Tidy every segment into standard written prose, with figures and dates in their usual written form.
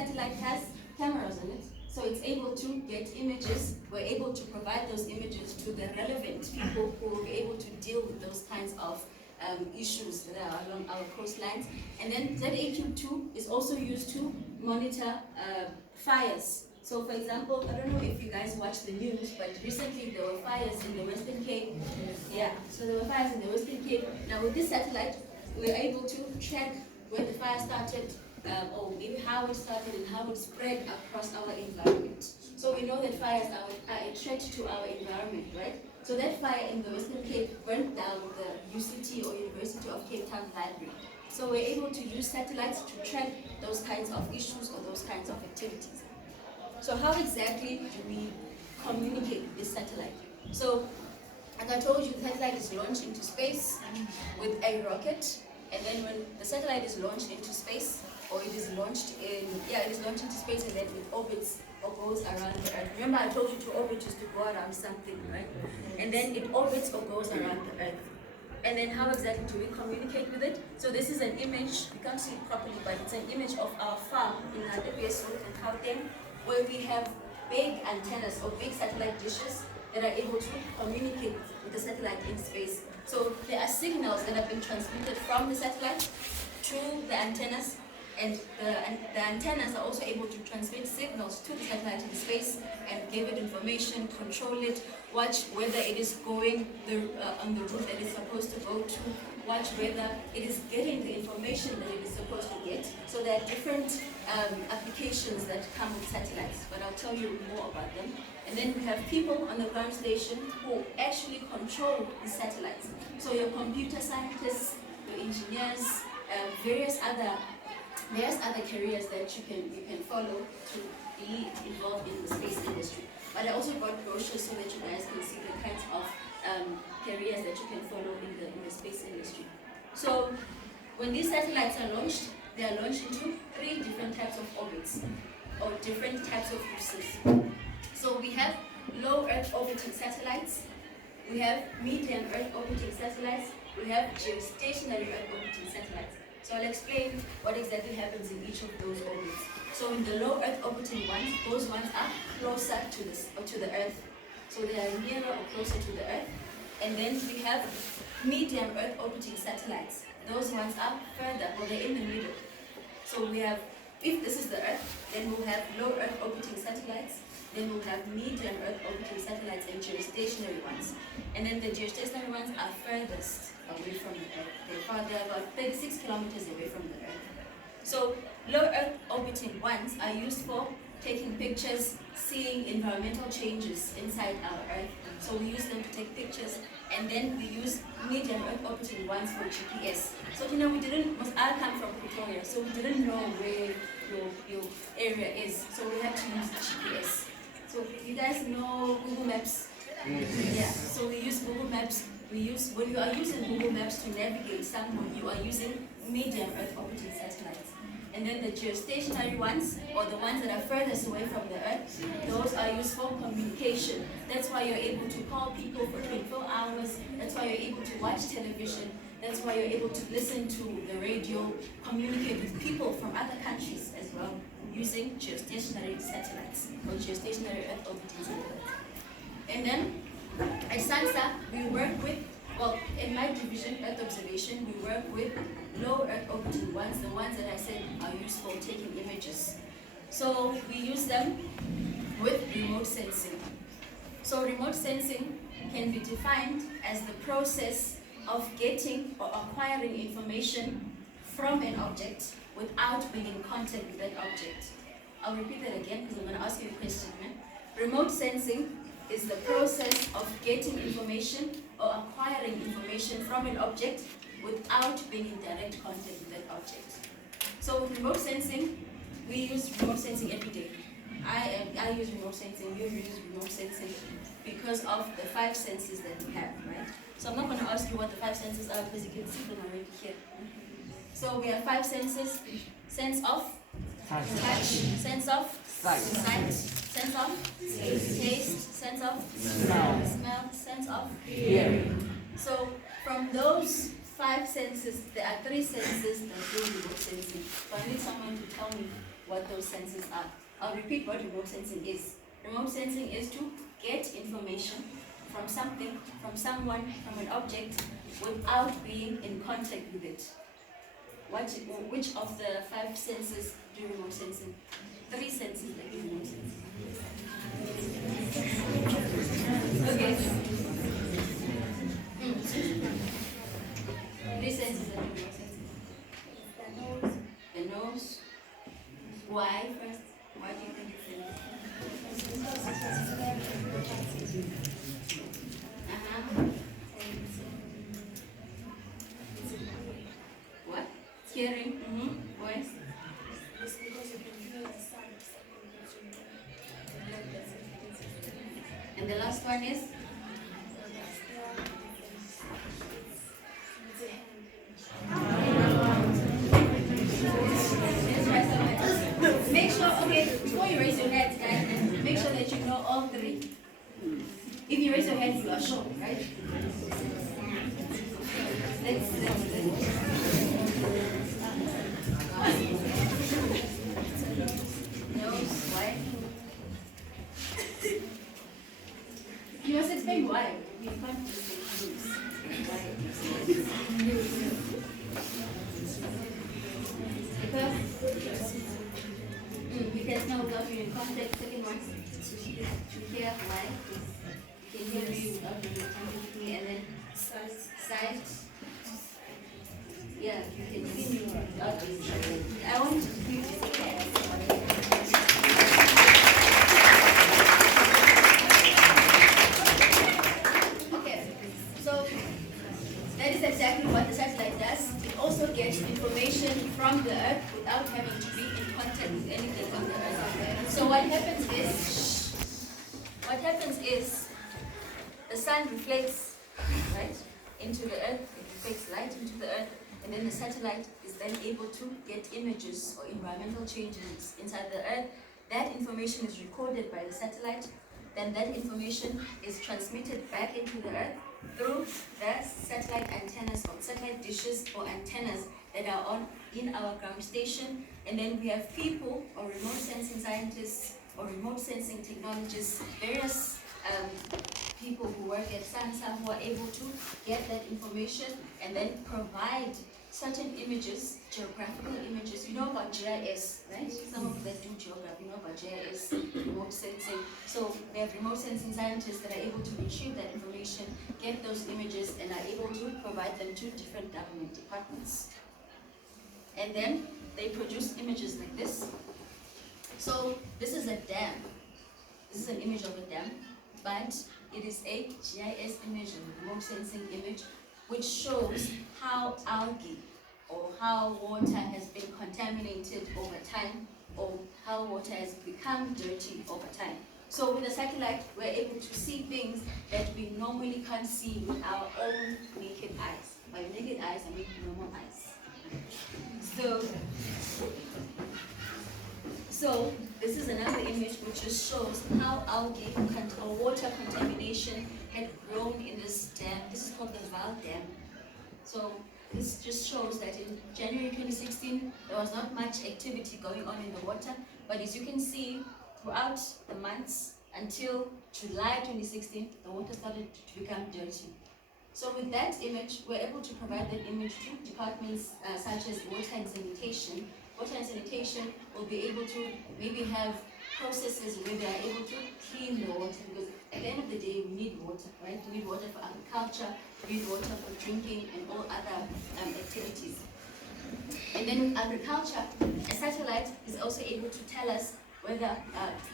satellite has cameras in it, so it's able to get images. We're able to provide those images to the relevant people who will be able to deal with those kinds of issues that are along our coastlines. And then ZAQ2 is also used to monitor fires. So for example, I don't know if you guys watch the news, but recently there were fires in the Western Cape. Yeah, so there were fires in the Western Cape. Now with this satellite, we're able to track where the fire started, or maybe how it started and how it spread across our environment. So we know that fires are a threat to our environment, right? So that fire in the Western Cape burnt down the UCT or University of Cape Town Library. So we're able to use satellites to track those kinds of issues or those kinds of activities. So how exactly do we communicate with this satellite? So, like I told you, the satellite is launched into space with a rocket, and then when the satellite is launched into space, or it is launched into space, and then it orbits or goes around the Earth. Remember I told you to orbit is to go around something, right? And then it orbits or goes around the Earth. And then how exactly do we communicate with it? So this is an image, we can't see it properly, but it's an image of our farm in Hadebieso in Gauteng, where we have big antennas or big satellite dishes that are able to communicate with the satellite in space. So there are signals that have been transmitted from the satellite to the antennas, and the antennas are also able to transmit signals to the satellite in space and give it information, control it, watch whether it is going on the route that it's supposed to go to, watch whether it is getting the information that it is supposed to get. So there are different applications that come with satellites, but I'll tell you more about them. And then we have people on the ground station who actually control the satellites. So your computer scientists, your engineers, various other careers that you can follow to be involved in the space industry. But I also brought brochures so that you guys can see the kinds of careers that you can follow in the space industry. So when these satellites are launched, they are launched into 3 different types of orbits or different types of uses. So we have low Earth orbiting satellites, we have medium Earth orbiting satellites, we have geostationary Earth orbiting satellites. So I'll explain what exactly happens in each of those orbits. So in the low Earth orbiting ones, those ones are closer to the Earth. So they are nearer or closer to the Earth. And then we have medium Earth orbiting satellites. Those ones are further, or they're in the middle. So we have, if this is the Earth, then we'll have low Earth orbiting satellites. Then we'll have medium Earth orbiting satellites and geostationary ones. And then the geostationary ones are furthest away from the Earth. They're about 36 kilometers away from the Earth. So low Earth orbiting ones are used for taking pictures, seeing environmental changes inside our Earth. So we use them to take pictures, and then we use medium Earth orbiting ones for GPS. So I come from Pretoria, so we didn't know where your area is. So we had to use GPS. So you guys know Google Maps? Yeah, so we use Google Maps. When you are using Google Maps to navigate somewhere, you are using medium Earth orbiting satellites. And then the geostationary ones, or the ones that are furthest away from the Earth, those are used for communication. That's why you're able to call people for 24 hours. That's why you're able to watch television. That's why you're able to listen to the radio, communicate with people from other countries as well, using geostationary satellites, or geostationary Earth orbiting satellites. And then at SANSA, we work with, in my division, Earth observation, we work with low Earth orbiting ones, the ones that I said are used for taking images. So we use them with remote sensing. So remote sensing can be defined as the process of getting or acquiring information from an object without being in contact with that object. I'll repeat that again because I'm going to ask you a question. Remote sensing is the process of getting information or acquiring information from an object without being in direct contact with that object. So remote sensing, we use remote sensing every day. I use remote sensing, you use remote sensing because of the 5 senses that we have, right? So I'm not going to ask you what the 5 senses are because you can see them already here. So we have 5 senses: sense of touch, sense of sight, sense of taste, sense of smell, sense of hearing. So from those 5 senses, there are 3 senses that do remote sensing. So I need someone to tell me what those sensors are. I'll repeat what remote sensing is. Remote sensing is to get information from something, from someone, from an object, without being in contact with it. Which of the 5 senses do remote sensing? 3 senses that do remote sensing. Okay. 3 senses that do remote sensing. The nose. Why first? Why do you think it's the nose? What? Hearing? Voice? And the last one is? Make sure, okay, before you raise your hand, guys, make sure that you know all 3. If you raise your hand, you are sure, right? Let's nose, why? You must explain why. We can't just say nose. Why? Because now without being in context, second one, to hear why. You can hear you without being in contact with me, and then sight. Yeah, you can see me without being in contact. I want you to say yes. Okay, so that is exactly what the satellite does. It also gets information from the Earth without having to be in contact with anything on the Earth. So what happens is the sun reflects right into the Earth. It reflects light into the Earth, and then the satellite is then able to get images or environmental changes inside the Earth. That information is recorded by the satellite. Then that information is transmitted back into the Earth through the satellite antennas or satellite dishes or antennas that are on in our ground station. And then we have people or remote sensing scientists or remote sensing technologists, various people who work at SANSA who are able to get that information and then provide certain images, geographical images. You know about GIS, right? Some of you that do geography know about GIS, remote sensing. So we have remote sensing scientists that are able to retrieve that information, get those images, and are able to provide them to different government departments. And then they produce images like this. So this is a dam. This is an image of a dam, but it is a GIS image, a remote sensing image, which shows how algae or how water has been contaminated over time, or how water has become dirty over time. So with a satellite, we're able to see things that we normally can't see with our own naked eyes. By naked eyes, I mean normal eyes. So this is another image which just shows how algae or water contamination had grown in this dam. This is called the Val Dam. So this just shows that in January 2016, there was not much activity going on in the water, but as you can see, throughout the months until July 2016, the water started to become dirty. So with that image, we're able to provide that image to departments such as water and sanitation. Water and sanitation will be able to maybe have processes where they are able to clean the water, because at the end of the day, we need water, right? We need water for agriculture, we need water for drinking and all other activities. And then with agriculture, a satellite is also able to tell us whether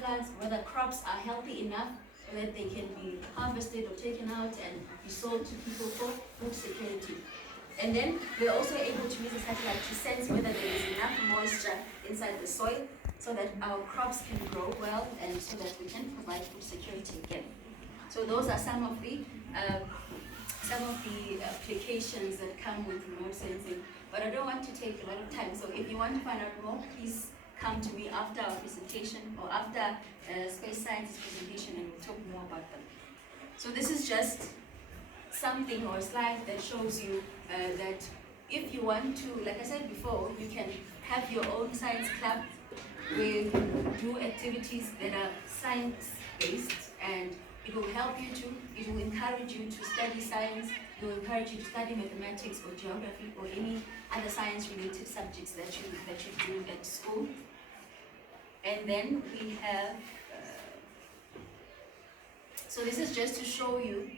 plants, whether crops are healthy enough so that they can be harvested or taken out and be sold to people for food security. And then we're also able to use a satellite to sense whether there is enough moisture inside the soil so that our crops can grow well and so that we can provide food security again. So those are some of the applications that come with remote sensing. But I don't want to take a lot of time. So if you want to find out more, please come to me after our presentation or after Space Science's presentation, and we'll talk more about them. So this is just something or a slide that shows you that if you want to, like I said before, you can have your own science club where you do activities that are science-based, and it will help you to, it will encourage you to study science, it will encourage you to study mathematics or geography or any other science-related subjects that you do at school. And then we have, so this is just to show you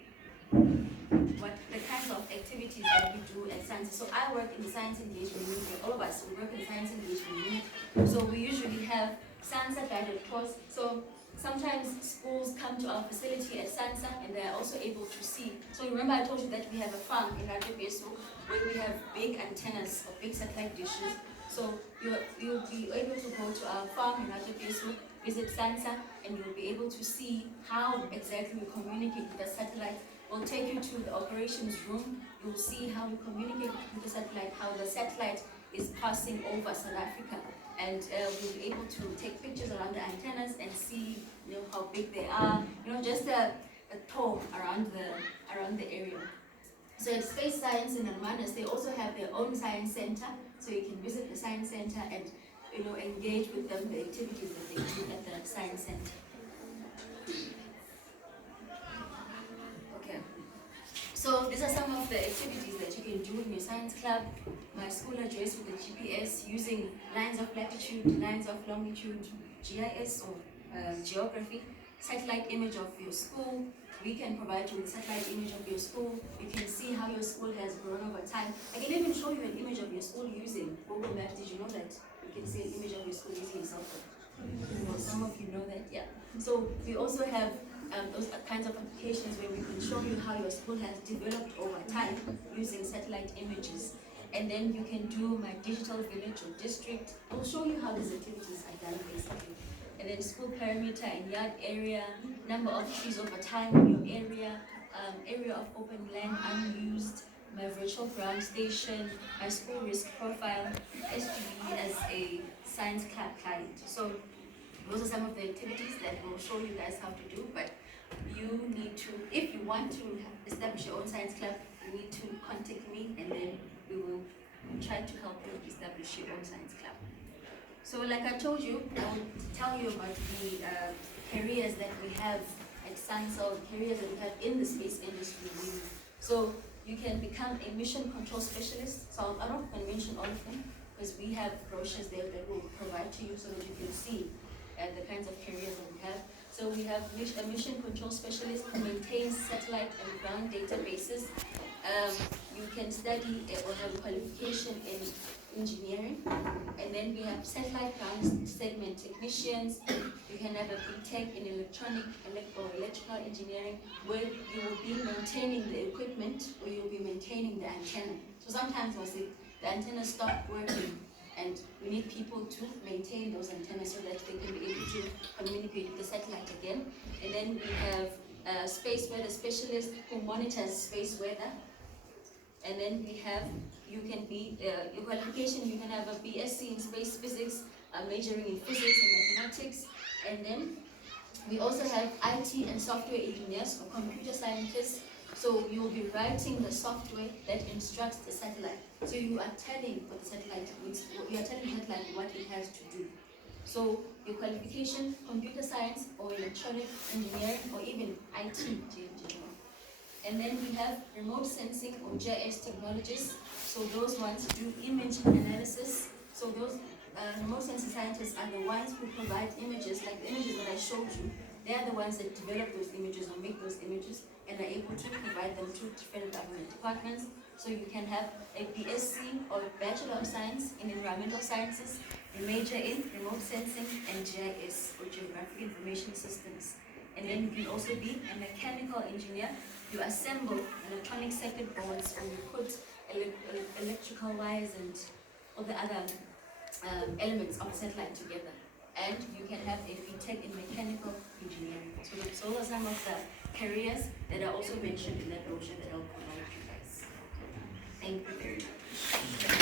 what the kinds of activities that we do at SANSA. So I work in the science engagement unit, all of us, we work in the science engagement unit. So we usually have SANSA guided course. So sometimes schools come to our facility at SANSA and they are also able to see. So remember I told you that we have a farm in Rajabeso where we have big antennas or big satellite dishes. So you'll be able to go to our farm in Rajabeso, visit SANSA, and you'll be able to see how exactly we communicate with the satellite. We'll take you to the operations room. You'll see how we communicate with the satellite, how the satellite is passing over South Africa. And we'll be able to take pictures around the antennas and see, how big they are. Just a tour around the area. So at Space Science in Hermanus, they also have their own science center. So you can visit the science center and engage with them, the activities that they do at the science center. Okay. So these are some of the activities that you can do in your science club. My school address with the GPS using lines of latitude, lines of longitude, GIS or geography, satellite image of your school. We can provide you with a satellite image of your school. You can see how your school has grown over time. I can even show you an image of your school using Google Maps. Did you know that? You can see an image of your school using a cell phone. Well, some of you know that, yeah. So we also have those kinds of applications where we can show you how your school has developed over time using satellite images. And then you can do my digital village or district. I'll show you how these activities are done basically. And then school perimeter and yard area, number of trees over time in your area, area of open land unused, my virtual ground station, my school risk profile, SGB as a science club client. So those are some of the activities that we'll show you guys how to do, but you need to, if you want to establish your own science club, you need to contact me and then we will try to help you establish your own science club. So like I told you, I will tell you about the careers that we have at SANSA, or careers that we have in the space industry. So you can become a mission control specialist. So I'm not going to mention all of them because we have brochures there that we'll provide to you so that you can see the kinds of careers that we have. So we have a mission control specialist who maintains satellite and ground databases. You can study or have a qualification in engineering, and then we have satellite ground segment technicians. You can have a BTech in electrical engineering, where you will be maintaining the equipment or you will be maintaining the antenna. So sometimes the antennas stop working, and we need people to maintain those antennas so that they can be able to communicate with the satellite again. And then we have a space weather specialist who monitors space weather. And then we have, you can be, your qualification, you can have a BSc in space physics, majoring in physics and mathematics. And then we also have IT and software engineers or computer scientists. So you will be writing the software that instructs the satellite. So you are telling what the satellite, you are telling the satellite what it has to do. So your qualification, computer science or electronic engineering or even IT in general. And then we have remote sensing or GIS technologists. So those ones do image analysis. So those remote sensing scientists are the ones who provide images, like the images that I showed you. They are the ones that develop those images or make those images and are able to provide them to different government departments. So you can have a BSc or a Bachelor of Science in Environmental Sciences, a major in remote sensing and GIS or Geographic Information Systems. And then you can also be a mechanical engineer. You assemble electronic circuit boards or you put electrical wires and all the other elements of satellite together. And you can have a BTech in mechanical engineering. So those are some of the careers that are also mentioned in that brochure that I'll provide you guys. Thank you very much.